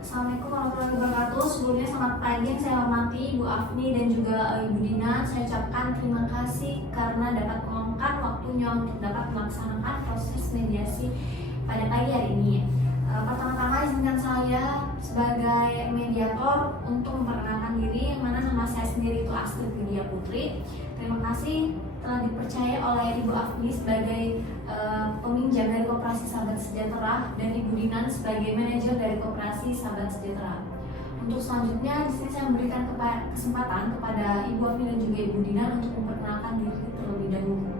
Assalamualaikum warahmatullahi wabarakatuh. Sebelumnya selamat pagi yang saya hormati Ibu Afni dan juga Ibu Dina. Saya ucapkan terima kasih karena dapat meluangkan waktunya untuk dapat melaksanakan proses mediasi pada pagi hari ini. Pertama-tama izinkan saya sebagai mediator untuk memperkenalkan diri, yang mana nama saya sendiri itu Astrid Widya Putri. Terima kasih telah dipercaya oleh Ibu Afni sebagai peminjam dari Koperasi Sahabat Sejahtera dan Ibu Dinan sebagai manajer dari Koperasi Sahabat Sejahtera. Untuk selanjutnya di sini saya memberikan kesempatan kepada Ibu Afni dan juga Ibu Dinan untuk memperkenalkan diri terlebih dahulu.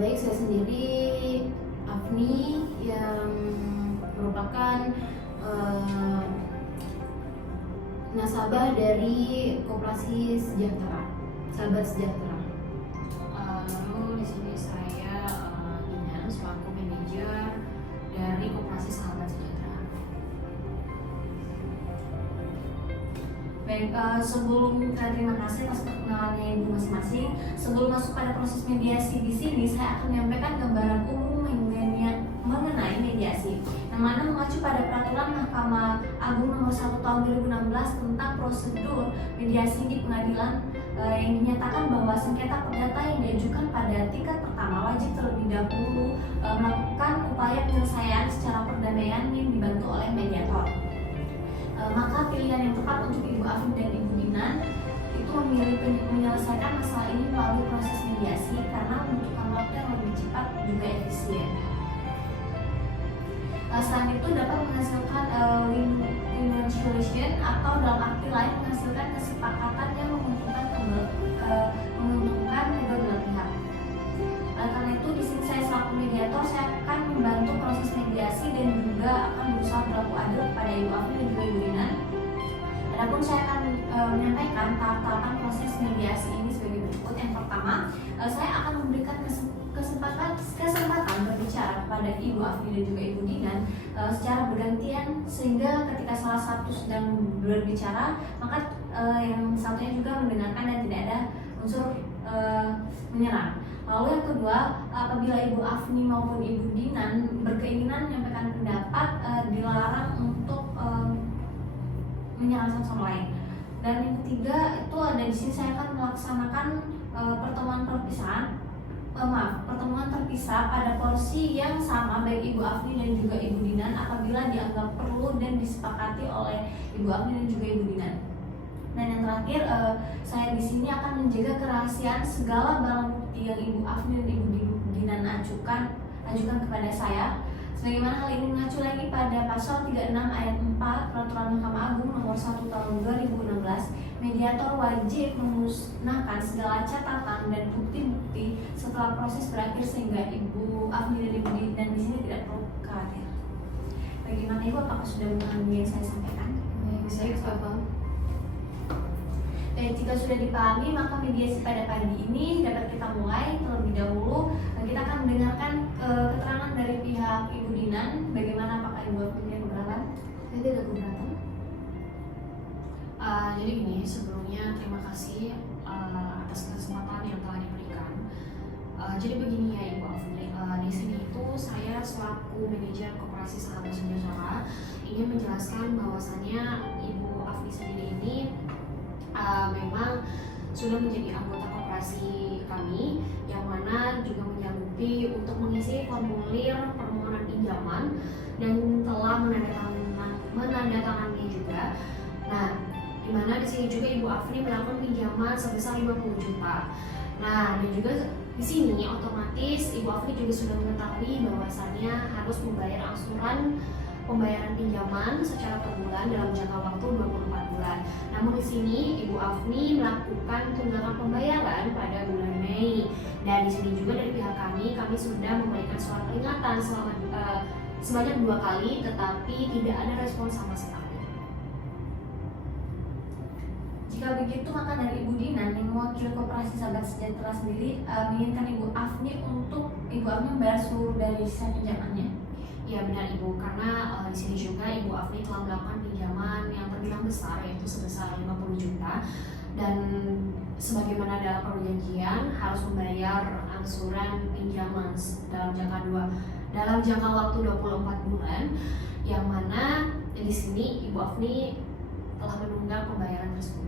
Baik, saya sendiri Afni yang merupakan nasabah dari Koperasi Sejahtera, Sahabat Sejahtera. Lalu di sini saya Dinan selaku manajer dari Koperasi Sahabat Sejahtera. Baik, sebelum terima kasih atas perkenalannya Ibu masing-masing. Sebelum masuk pada proses mediasi di sini, saya akan menyampaikan gambaran umum mengenai mediasi, yang mana mengacu pada Peraturan Mahkamah Agung Nomor 1 Tahun 2016 tentang prosedur mediasi di pengadilan, yang dinyatakan bahwa sengketa perdata yang diajukan pada tingkat pertama wajib terlebih dahulu melakukan upaya penyelesaian secara perdamaian yang dibantu oleh mediator. Maka pilihan yang tepat untuk Ibu Afni dan Ibu Dinan itu memilih menyelesaikan masalah ini melalui proses mediasi karena membutuhkan waktu yang lebih cepat juga efisien. Selain itu dapat menghasilkan win-win solution atau dalam arti lain menghasilkan kesepakatan yang menguntungkan kedua belah pihak. Karena itu di sini saya selaku mediator, saya akan membantu proses mediasi dan juga akan berusaha berlaku adil kepada Ibu Afni dan juga Ibu Dinan. Adapun saya akan menyampaikan tahap-tahapan proses mediasi ini sebagai berikut. Yang pertama, saya akan memberikan kesempatan berbicara kepada Ibu Afni dan juga Ibu Dinan secara bergantian, sehingga ketika salah satu sedang berbicara maka yang satunya juga mendengarkan dan tidak ada unsur menyerang. Lalu yang kedua, apabila Ibu Afni maupun Ibu Dinan berkeinginan menyampaikan pendapat, dilarang untuk menyerang satu sama lain. Dan yang ketiga itu ada di sini saya akan melaksanakan pertemuan terpisah pada porsi yang sama baik Ibu Afni dan juga Ibu Dinan apabila dianggap perlu dan disepakati oleh Ibu Afni dan juga Ibu Dinan. Dan yang terakhir, saya di sini akan menjaga kerahasiaan segala barang bukti yang Ibu Afni dan Ibu Dinan ajukan kepada saya. Sebagaimana hal ini mengacu lagi pada pasal 36 ayat 4 Peraturan Mahkamah Agung Nomor 1 Tahun 2016, mediator wajib memusnahkan segala catatan dan bukti-bukti setelah proses berakhir sehingga Ibu Afni dan Ibu Dinan di sini tidak perlu khawatir. Bagaimana Ibu, apakah sudah memahami yang saya sampaikan? Saya paham. Dan jika sudah dipahami, maka mediasi pada pagi ini dapat kita mulai. Terlebih dahulu kita akan mendengarkan keterangan dari pihak Ibu Dinan. Bagaimana, apakah Ibu Afni keberatan? Saya tidak keberatan. Jadi gini, sebelumnya terima kasih atas kesempatan yang telah diberikan. Jadi begini ya Ibu Afni, di sini itu saya selaku manajer Koperasi Sahabat Sejahtera ingin menjelaskan bahwasannya Ibu Afni sendiri ini memang sudah menjadi anggota koperasi kami, yang mana juga menyanggupi untuk mengisi formulir permohonan pinjaman dan telah menandatangani juga. Nah, di mana di sini juga Ibu Afni melakukan pinjaman sebesar 50 juta. Nah, dan juga di sini otomatis Ibu Afni juga sudah mengetahui bahwasannya harus membayar angsuran pembayaran pinjaman secara per bulan dalam jangka waktu 24 bulan. Namun di sini Ibu Afni melakukan tunggakan pembayaran pada bulan Mei. Dan di sini juga dari pihak kami sudah memberikan surat peringatan sebanyak 2 kali, tetapi tidak ada respon sama sekali. Jika begitu, maka dari Ibu Dinan yang mewakili Koperasi Sahabat Sahabat Sejahtera sendiri menginginkan Ibu Afni untuk Ibu Afni membayar seluruh dari sisa pinjamannya. Ya benar Ibu, karena di sini juga Ibu Afni telah melakukan pinjaman yang terbilang besar, yaitu sebesar 50 juta, dan sebagaimana dalam perjanjian harus membayar angsuran pinjaman dalam jangka waktu 24 bulan, yang mana di sini Ibu Afni telah menunggak pembayaran tersebut.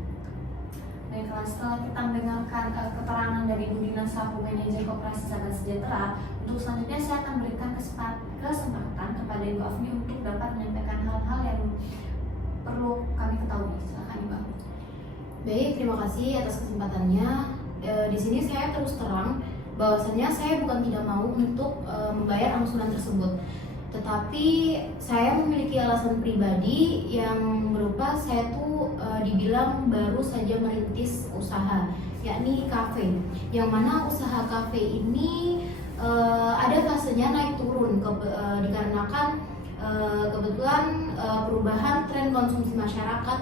Baiklah, setelah kita mendengarkan keterangan dari Ibu Dina selaku manajer Koperasi Sahabat Sejahtera, untuk selanjutnya saya akan berikan kesempatan kepada Ibu Afni untuk dapat menyampaikan hal-hal yang perlu kami ketahui. Silakan Ibu Afni. Baik, terima kasih atas kesempatannya. Di sini saya terus terang bahwasanya saya bukan tidak mau untuk membayar angsuran tersebut, tetapi saya memiliki alasan pribadi yang berupa saya tuh dibilang baru saja merintis usaha, yakni kafe, yang mana usaha kafe ini ada fasenya naik turun dikarenakan kebetulan perubahan tren konsumsi masyarakat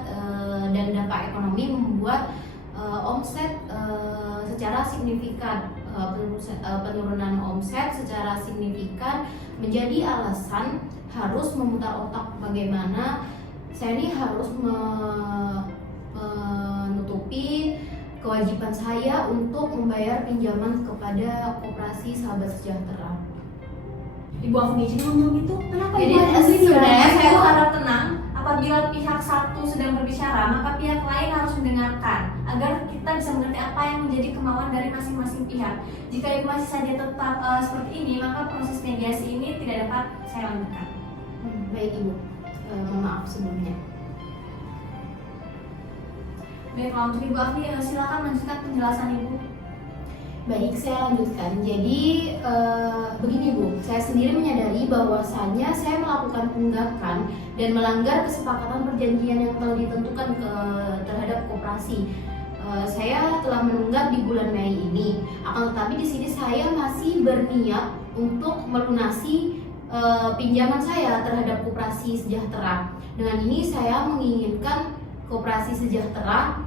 dan dampak ekonomi membuat omset secara signifikan, penurunan omset secara signifikan menjadi alasan harus memutar otak bagaimana saya ini harus menutupi kewajiban saya untuk membayar pinjaman kepada Koperasi Sahabat Sejahtera. Ibu Afni jadi ngomong gitu, kenapa Jadi Ibu Afni sebenarnya Saya saya harap tenang. Apabila pihak satu sedang berbicara, maka pihak lain harus mendengarkan agar kita bisa mengerti apa yang menjadi kemauan dari masing-masing pihak. Jika Ibu masih saja tetap seperti ini, maka proses mediasi ini tidak dapat saya lanjutkan. Baik Ibu, mohon maaf sebelumnya. Baiklah, untuk Ibu Afni, silakan lanjutkan penjelasan Ibu. Baik, saya lanjutkan. Jadi begini Bu, saya sendiri menyadari bahwasannya saya melakukan tunggakan dan melanggar kesepakatan perjanjian yang telah ditentukan terhadap koperasi. Saya telah menunggak di bulan Mei ini. Akan tetapi di sini saya masih berniat untuk melunasi pinjaman saya terhadap Koperasi Sejahtera. Dengan ini saya menginginkan Koperasi Sejahtera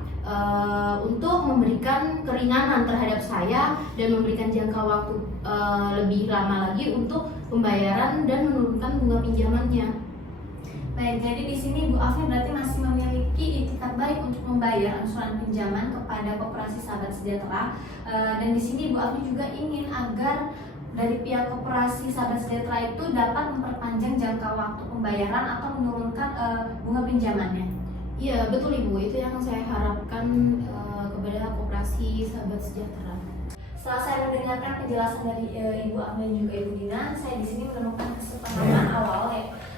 untuk memberikan keringanan terhadap saya dan memberikan jangka waktu lebih lama lagi untuk pembayaran dan menurunkan bunga pinjamannya. Baik, jadi di sini Bu Afni berarti masih memiliki itikat baik untuk membayar angsuran pinjaman kepada Koperasi Sahabat Sejahtera, dan di sini Bu Afni juga ingin agar dari pihak Koperasi Sahabat Sejahtera itu dapat memperpanjang jangka waktu pembayaran atau menurunkan bunga pinjamannya. Iya betul Ibu, itu yang saya harapkan kepada Koperasi Sahabat Sejahtera. Setelah saya mendengarkan penjelasan dari Ibu Afni dan juga Ibu Dina, saya di sini menemukan kesepakatan awal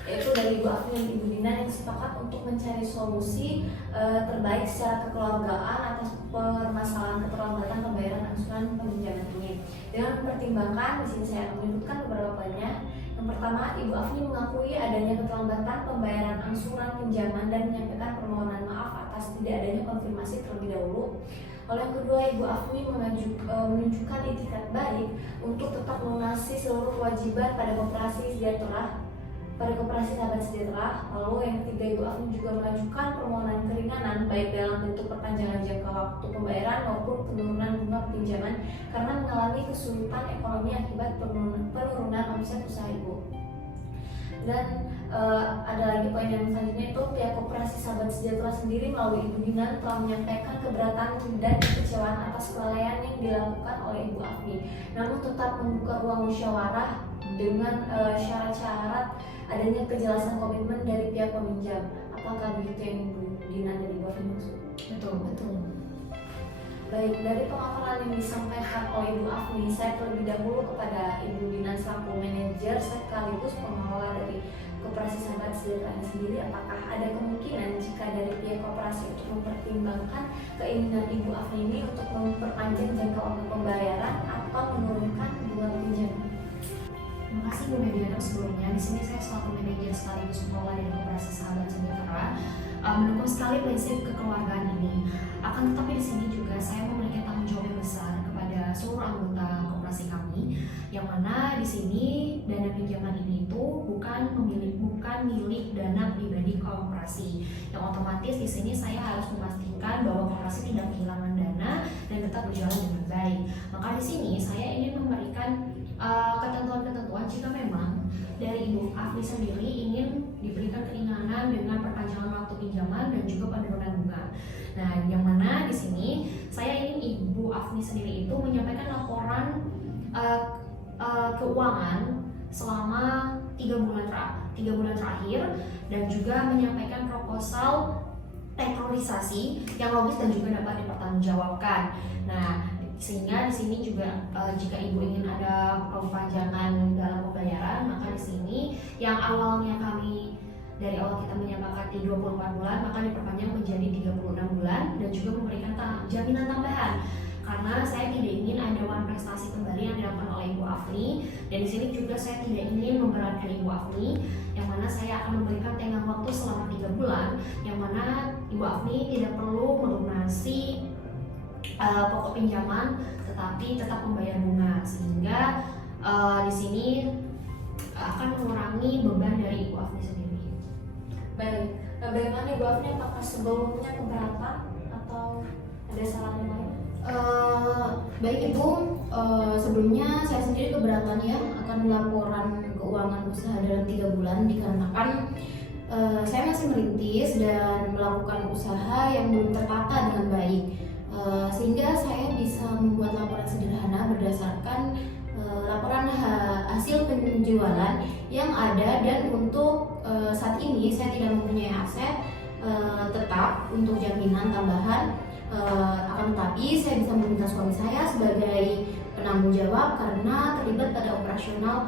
yaitu dari Ibu Afni dan Ibu Dina yang sepakat untuk mencari solusi terbaik secara kekeluargaan atas permasalahan keterlambatan pembayaran angsuran pinjaman ini. Dengan mempertimbangkan, di sini saya akan menyebutkan beberapa poinnya. Yang pertama, Ibu Afni mengakui adanya keterlambatan pembayaran angsuran pinjaman dan menyampaikan permohonan maaf atas tidak adanya konfirmasi terlebih dahulu. Lalu yang kedua, Ibu Afni menunjukkan itikat baik untuk tetap melunasi seluruh kewajiban pada Koperasi Sahabat Sejahtera. Lalu yang ketiga, Ibu Afni juga mengajukan permohonan keringanan baik dalam bentuk perpanjangan jangka waktu pembayaran maupun penurunan bunga pinjaman karena mengalami kesulitan ekonomi akibat penurunan omset usaha Ibu. Dan ada lagi poin yang selanjutnya, itu pihak Koperasi Sahabat Sejahtera sendiri melalui Ibu Dina telah menyampaikan keberatan dan kekecewaan atas kelalaian yang dilakukan oleh Ibu Afni, namun tetap membuka ruang musyawarah dengan syarat-syarat adanya kejelasan komitmen dari pihak peminjam. Apakah begitu yang Ibu Dina dan Ibu Afni maksud? Betul. Baik, dari pemaparan yang disampaikan oleh Ibu Afni, saya terlebih dahulu kepada Ibu Dina selaku manajer sekaligus pengelola dari Koperasi Sahabat Sejahtera sendiri, apakah ada kemungkinan jika dari pihak koperasi untuk mempertimbangkan keinginan Ibu Afni ini untuk memperpanjang jangka waktu pembayaran atau menurunkan bunga pinjaman? Terima kasih Bu Mediator. Sebelumnya di sini saya selaku manajer sekaligus pengelola dari Koperasi Sahabat Sejahtera mendukung sekali prinsip kekeluargaan ini. Akan tetapi di sini juga saya memiliki tanggung jawab yang besar kepada seluruh anggota koperasi kami, yang mana di sini dana pinjaman ini itu bukan milik dana pribadi koperasi. Yang otomatis di sini saya harus memastikan bahwa koperasi tidak kehilangan dana dan tetap berjalan dengan baik. baik. Maka di sini saya ingin memberikan ketentuan-ketentuan jika memang dari Ibu Afni sendiri ingin diberikan keringanan dengan perpanjangan waktu pinjaman dan juga penurunan bunga. Nah, yang mana di sini saya ingin Ibu Afni sendiri itu menyampaikan laporan keuangan selama 3 bulan terakhir dan juga menyampaikan proposal tektorisasi yang logis dan juga dapat dipertanggungjawabkan. Nah, sehingga di sini juga jika ibu ingin ada perpanjangan dalam pembayaran, maka di sini yang awalnya kami dari awal kita menyepakati 24 bulan, maka diperpanjang menjadi 36 bulan dan juga memberikan jaminan tambahan. Karena saya tidak ingin ada wan prestasi kembali yang dilakukan oleh Ibu Afni, dan di sini juga saya tidak ingin memberatkan Ibu Afni, yang mana saya akan memberikan tenggang waktu selama 3 bulan, yang mana Ibu Afni tidak perlu melunasi pokok pinjaman, tetapi tetap membayar bunga, sehingga di sini akan mengurangi beban dari Ibu Afni sendiri. Baik, bagaimana Ibu Afni, apakah sebelumnya keberatan atau ada saran yang lain? Baik Ibu, sebelumnya saya sendiri keberatan ya akan laporan keuangan usaha dalam 3 bulan dikarenakan saya masih merintis dan melakukan usaha yang belum tertata dengan baik, sehingga saya bisa membuat laporan sederhana berdasarkan laporan hasil penjualan yang ada, dan untuk saat ini saya tidak mempunyai aset tetap untuk jaminan tambahan. Akan tetapi saya bisa meminta suami saya sebagai penanggung jawab karena terlibat pada operasional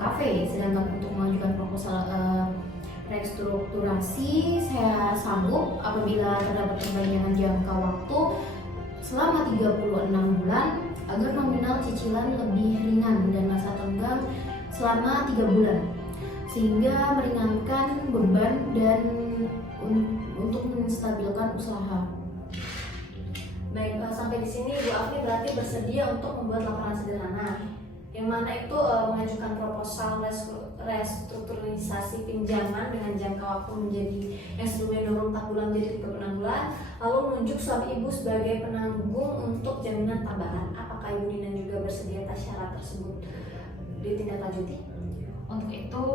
kafe. Sedangkan untuk mengajukan proposal restrukturasi saya sanggup apabila terdapat perpanjangan jangka waktu selama 36 bulan agar nominal cicilan lebih ringan dan masa tenggang selama 3 bulan, sehingga meringankan beban dan untuk menstabilkan usaha. Baik, sampai di sini Ibu Afni berarti bersedia untuk membuat laporan sederhana, yang mana itu mengajukan proposal restrukturisasi pinjaman dengan jangka waktu menjadi yang sebelumnya 24 bulan menjadi 36 bulan, lalu menunjuk suami Ibu sebagai penanggung untuk jaminan tambahan. Apakah Ibu Dina juga bersedia atas syarat tersebut ditindaklanjuti? Untuk itu,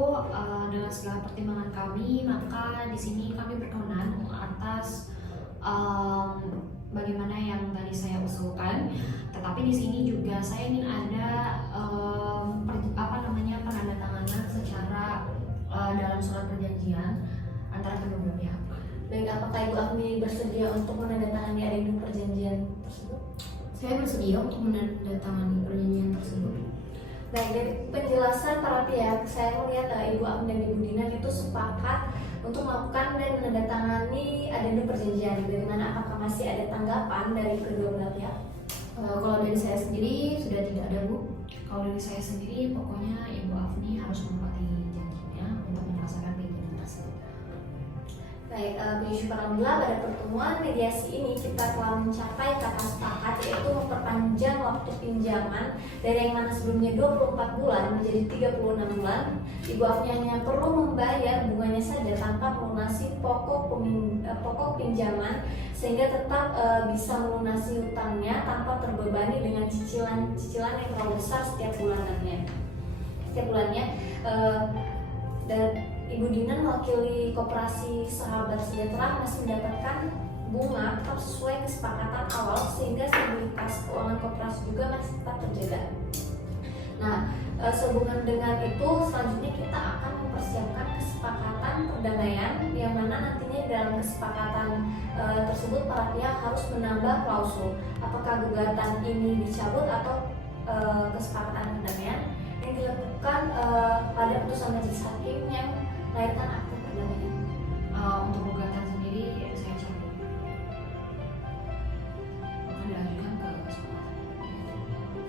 dengan segala pertimbangan kami, maka di sini kami berkenan atas bagaimana yang tadi saya usulkan. Tetapi di sini juga saya ingin ada penandatanganan secara dalam surat perjanjian antara kedua belah pihak. Baik, apakah Ibu Afni bersedia untuk menandatangani adendum perjanjian tersebut? Saya bersedia untuk menandatangani perjanjian tersebut. Baik, dari penjelasan para pihak, saya melihat Ibu Afni dan Ibu Dina itu sepakat untuk melakukan dan menandatangani adendum perjanjian. Dari mana, apakah masih ada tanggapan dari kedua belah pihak? Kalau dari saya sendiri sudah tidak ada, Bu. Kalau dari saya sendiri, pokoknya Ibu Afni harus menepati janjinya untuk melaksanakan pinjaman tersebut. Baik, puji syukur alhamdulillah pada pertemuan mediasi ini kita telah mencapai kata sepakat, yaitu memperpanjang waktu pinjaman dari yang mana sebelumnya 24 bulan menjadi 36 bulan. Ibu Afni hanya perlu membayar bunganya saja tanpa melunasi pokok pinjaman, sehingga tetap bisa melunasi hutangnya tanpa terbebani dengan cicilan yang terlalu besar setiap bulannya. Dan Ibu Dina mewakili Koperasi Sahabat Sejahtera masih mendapatkan bunga tetap sesuai kesepakatan awal, sehingga stabilitas keuangan koperasi juga masih tetap terjaga. Nah, sehubungan dengan itu selanjutnya kita akan mempersiapkan kesepakatan perdamaian, yang mana nantinya dalam kesepakatan tersebut para pihak harus menambah klausul apakah gugatan ini dicabut atau kesepakatan perdamaian yang dilakukan pada putusan majelis hakim yang melahirkan akte perdamaian. Untuk gugatan sendiri saya cabut, akan diajukan ke kesepakatan.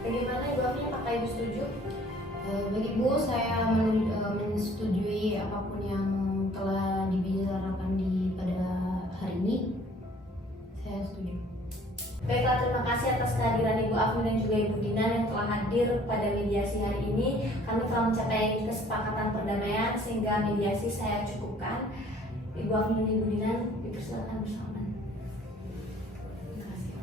Bagaimana Ibu Afni, apakah Ibu setuju? Bagi Ibu, saya menyetujui apapun yang telah dibicarakan pada hari ini. Saya setuju. Baiklah, terima kasih atas kehadiran Ibu Afni dan juga Ibu Dina yang telah hadir pada mediasi hari ini. Kami telah mencapai kesepakatan perdamaian sehingga mediasi saya cukupkan. Ibu Afni dan Ibu Dina dipersilakan bersama. Terima kasih.